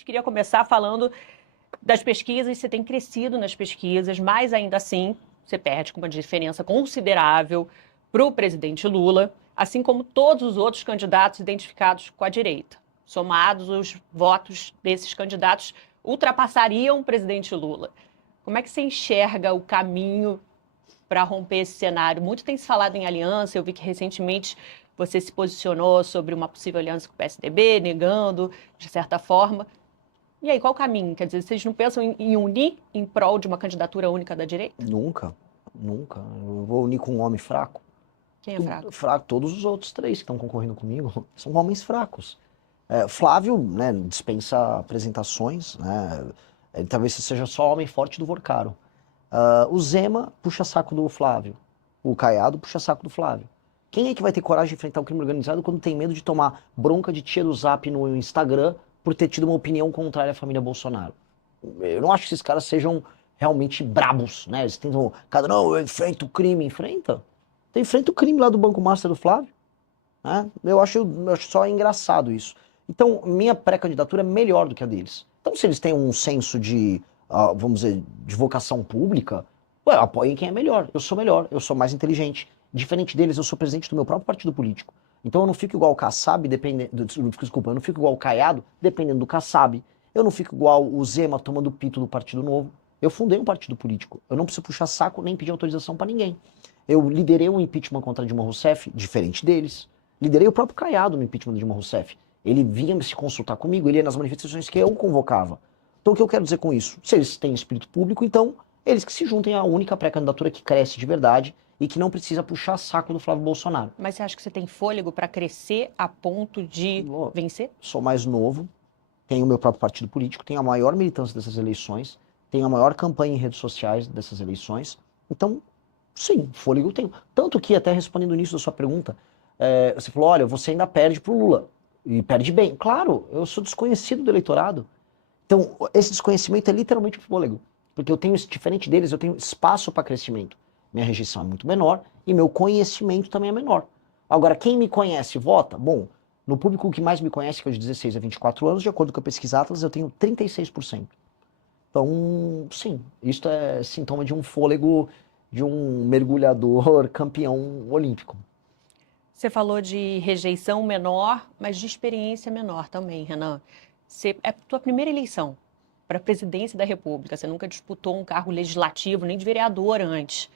gente queria começar falando das pesquisas. Você tem crescido nas pesquisas, mas ainda assim você perde com uma diferença considerável para o presidente Lula, assim como todos os outros candidatos identificados com a direita. Somados, os votos desses candidatos ultrapassariam o presidente Lula. Como é que você enxerga o caminho para romper esse cenário? Muito tem se falado em aliança, eu vi que recentemente você se posicionou sobre uma possível aliança com o PSDB, negando, de certa forma. E aí, qual o caminho? Quer dizer, vocês não pensam em unir em prol de uma candidatura única da direita? Nunca, nunca. Eu vou unir com um homem fraco. Quem é fraco? Fraco, todos os outros três que estão concorrendo comigo são homens fracos. Flávio, né, dispensa apresentações, né? Ele talvez seja só o homem forte do Vorcaro. O Zema puxa saco do Flávio. O Caiado puxa saco do Flávio. Quem é que vai ter coragem de enfrentar o crime organizado quando tem medo de tomar bronca de tia do Zap no Instagram por ter tido uma opinião contrária à família Bolsonaro? Eu não acho que esses caras sejam realmente brabos, né? Eles tentam, não, eu enfrento o crime, enfrenta. Então enfrenta o crime lá do Banco Master do Flávio. Né? Eu acho só engraçado isso. Então, minha pré-candidatura é melhor do que a deles. Então, se eles têm um senso de, vamos dizer, de vocação pública, apoiem quem é melhor. Eu sou mais inteligente. Diferente deles, eu sou presidente do meu próprio partido político. Então eu não fico igual o Kassab, desculpa, eu não fico igual o Caiado, dependendo do Kassab. Eu não fico igual o Zema tomando pito do Partido Novo. Eu fundei um partido político. Eu não preciso puxar saco nem pedir autorização para ninguém. Eu liderei um impeachment contra Dilma Rousseff, diferente deles. Liderei o próprio Caiado no impeachment da Dilma Rousseff. Ele vinha se consultar comigo, ele ia nas manifestações que eu convocava. Então o que eu quero dizer com isso? Se eles têm espírito público, então eles que se juntem à única pré-candidatura que cresce de verdade e que não precisa puxar saco do Flávio Bolsonaro. Mas você acha que você tem fôlego para crescer a ponto de vencer? Sou mais novo, tenho o meu próprio partido político, tenho a maior militância dessas eleições, tenho a maior campanha em redes sociais dessas eleições. Então, sim, fôlego eu tenho. Tanto que, até respondendo nisso da sua pergunta, você falou, olha, você ainda perde pro Lula. E perde bem. Claro, eu sou desconhecido do eleitorado. Então, esse desconhecimento é literalmente o fôlego. Porque eu tenho, diferente deles, eu tenho espaço para crescimento. Minha rejeição é muito menor e meu conhecimento também é menor. Agora, quem me conhece vota? Bom, no público que mais me conhece, que é de 16 a 24 anos, de acordo com a pesquisa Atlas, eu tenho 36%. Então, sim, isto é sintoma de um fôlego de um mergulhador campeão olímpico. Você falou de rejeição menor, mas de experiência menor também, Renan. É a tua primeira eleição para a presidência da República. Você nunca disputou um cargo legislativo, nem de vereador antes.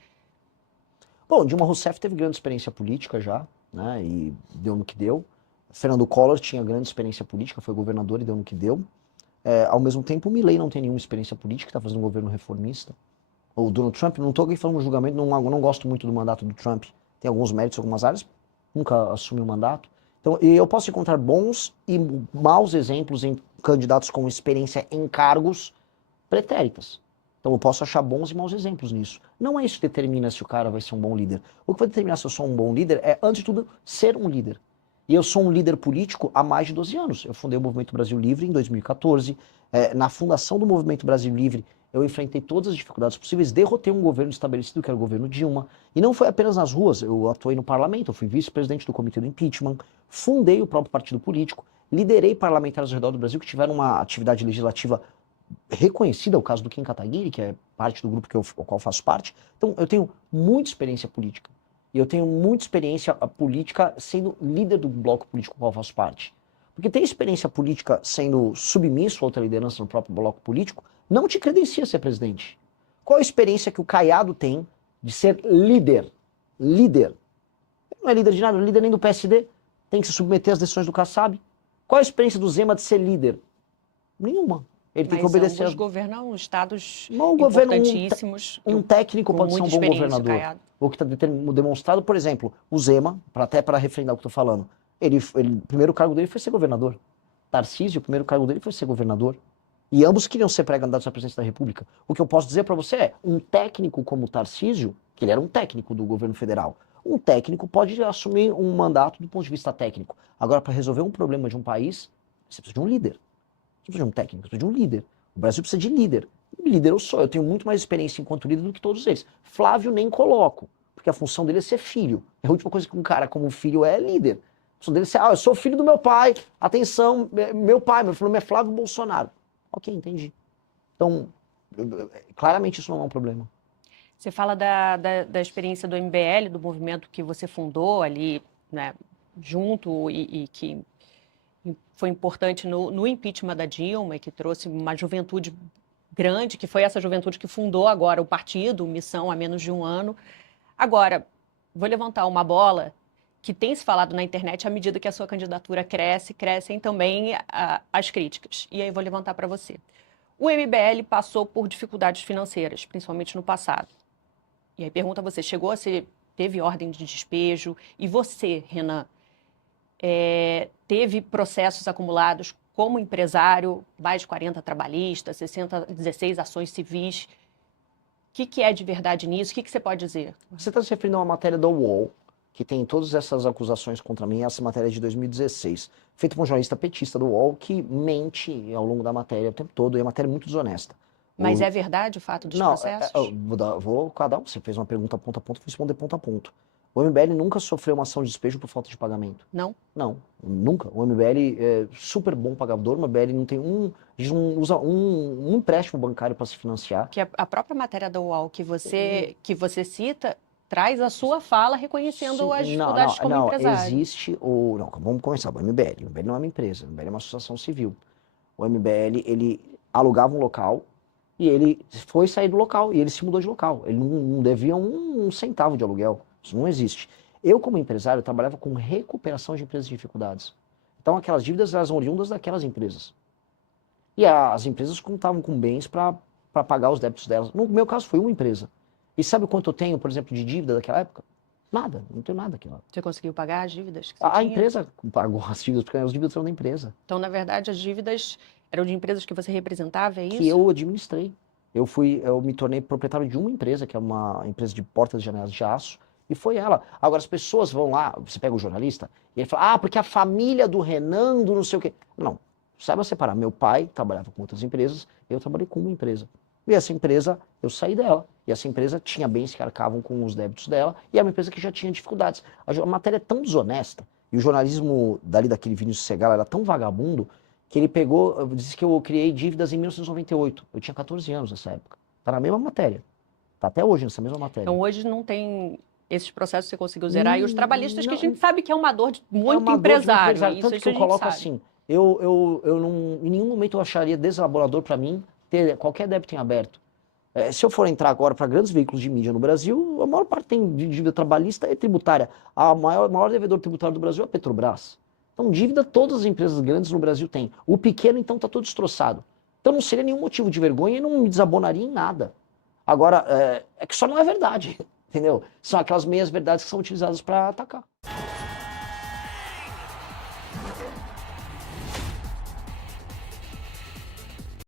Bom, Dilma Rousseff teve grande experiência política já, né, e deu no que deu. Fernando Collor tinha grande experiência política, foi governador e deu no que deu. Ao mesmo tempo, o Milei não tem nenhuma experiência política, está fazendo um governo reformista. O Donald Trump, não estou aqui falando um julgamento, não gosto muito do mandato do Trump. Tem alguns méritos em algumas áreas, nunca assumiu o mandato. Então, eu posso encontrar bons e maus exemplos em candidatos com experiência em cargos pretéritas. Então eu posso achar bons e maus exemplos nisso. Não é isso que determina se o cara vai ser um bom líder. O que vai determinar se eu sou um bom líder é, antes de tudo, ser um líder. E eu sou um líder político há mais de 12 anos. Eu fundei o Movimento Brasil Livre em 2014. Na fundação do Movimento Brasil Livre, eu enfrentei todas as dificuldades possíveis, derrotei um governo estabelecido, que era o governo Dilma. E não foi apenas nas ruas, eu atuei no parlamento, eu fui vice-presidente do Comitê do Impeachment, fundei o próprio partido político, liderei parlamentares ao redor do Brasil que tiveram uma atividade legislativa reconhecida, o caso do Kim Kataguiri, que é parte do grupo ao qual faço parte. Então, eu tenho muita experiência política. E eu tenho muita experiência política sendo líder do bloco político ao qual faço parte. Porque ter experiência política sendo submisso a outra liderança no próprio bloco político não te credencia a ser presidente. Qual a experiência que o Caiado tem de ser líder? Líder. Ele não é líder de nada, não é líder nem do PSD. Tem que se submeter às decisões do Kassab. Qual a experiência do Zema de ser líder? Nenhuma. Ele tem que obedecer. Ambos governam estados importantíssimos. Um técnico pode ser um bom governador. Caiado. O que está demonstrado, por exemplo, o Zema, até para refrendar o que eu estou falando, o primeiro cargo dele foi ser governador. Tarcísio, o primeiro cargo dele foi ser governador. E ambos queriam ser pré-candidatos à presidência da República. O que eu posso dizer para você é, um técnico como o Tarcísio, que ele era um técnico do governo federal, um técnico pode assumir um mandato do ponto de vista técnico. Agora, para resolver um problema de um país, você precisa de um líder. Você precisa de um técnico, você precisa de um líder. O Brasil precisa de líder. Líder eu sou, eu tenho muito mais experiência enquanto líder do que todos eles. Flávio nem coloco, porque a função dele é ser filho. É a última coisa que um cara como filho é líder. A função dele é, eu sou filho do meu pai, atenção, meu nome é Flávio Bolsonaro. Ok, entendi. Então, claramente isso não é um problema. Você fala da experiência do MBL, do movimento que você fundou ali, né, junto e que foi importante no impeachment da Dilma e que trouxe uma juventude grande, que foi essa juventude que fundou agora o partido, Missão, há menos de um ano. Agora, vou levantar uma bola que tem se falado na internet à medida que a sua candidatura cresce, crescem também as críticas. E aí vou levantar para você. O MBL passou por dificuldades financeiras, principalmente no passado. E aí pergunta a você, teve ordem de despejo? E você, Renan, teve processos acumulados como empresário, mais de 40 trabalhistas, 16 ações civis. O que é de verdade nisso? O que você pode dizer? Você está se referindo a uma matéria do UOL, que tem todas essas acusações contra mim, essa matéria é de 2016, feita por um jornalista petista do UOL, que mente ao longo da matéria o tempo todo, e a matéria é muito desonesta. Mas é verdade o fato dos processos? Vou cada um. Você fez uma pergunta ponto a ponto, vou responder ponto a ponto. O MBL nunca sofreu uma ação de despejo por falta de pagamento. Não? Não, nunca. O MBL é super bom pagador, o MBL não tem a gente não usa um empréstimo bancário para se financiar. Que a própria matéria da UOL que você cita traz a sua fala reconhecendo as dificuldades como empresário. Não, vamos começar. O MBL não é uma empresa, o MBL é uma associação civil. O MBL, ele alugava um local, e ele foi sair do local, e ele se mudou de local. Ele não devia um centavo de aluguel. Isso não existe. Eu, como empresário, trabalhava com recuperação de empresas de dificuldades. Então, aquelas dívidas eram oriundas daquelas empresas. E as empresas contavam com bens para pagar os débitos delas. No meu caso, foi uma empresa. E sabe quanto eu tenho, por exemplo, de dívida daquela época? Nada, não tenho nada aqui. Você conseguiu pagar as dívidas que você A tinha? empresa pagou as dívidas, porque as dívidas eram da empresa. Então, na verdade, as dívidas eram de empresas que você representava, é isso? Que eu administrei. Eu me tornei proprietário de uma empresa, que é uma empresa de portas e janelas de aço, e foi ela. Agora, as pessoas vão lá, você pega o jornalista, e ele fala, porque a família do Renan, do não sei o quê. Não, saiba separar. Meu pai trabalhava com outras empresas, eu trabalhei com uma empresa. E essa empresa, eu saí dela. E essa empresa tinha bens que arcavam com os débitos dela, e é uma empresa que já tinha dificuldades. A matéria é tão desonesta, e o jornalismo daquele Vinícius Segal era tão vagabundo, que ele disse que eu criei dívidas em 1998. Eu tinha 14 anos nessa época. Tá na mesma matéria. Tá até hoje nessa mesma matéria. Então hoje não tem esses processos que você conseguiu zerar. E os trabalhistas que a gente sabe que é uma dor de muito empresário. Tanto que eu coloco assim, eu não, em nenhum momento eu acharia deselaborador para mim ter qualquer débito em aberto. Se eu for entrar agora para grandes veículos de mídia no Brasil, a maior parte tem de dívida trabalhista e tributária. O maior devedor tributário do Brasil é a Petrobras. Então, dívida todas as empresas grandes no Brasil têm. O pequeno, então, está todo destroçado. Então, não seria nenhum motivo de vergonha e não me desabonaria em nada. Agora, é que só não é verdade, entendeu? São aquelas meias verdades que são utilizadas para atacar.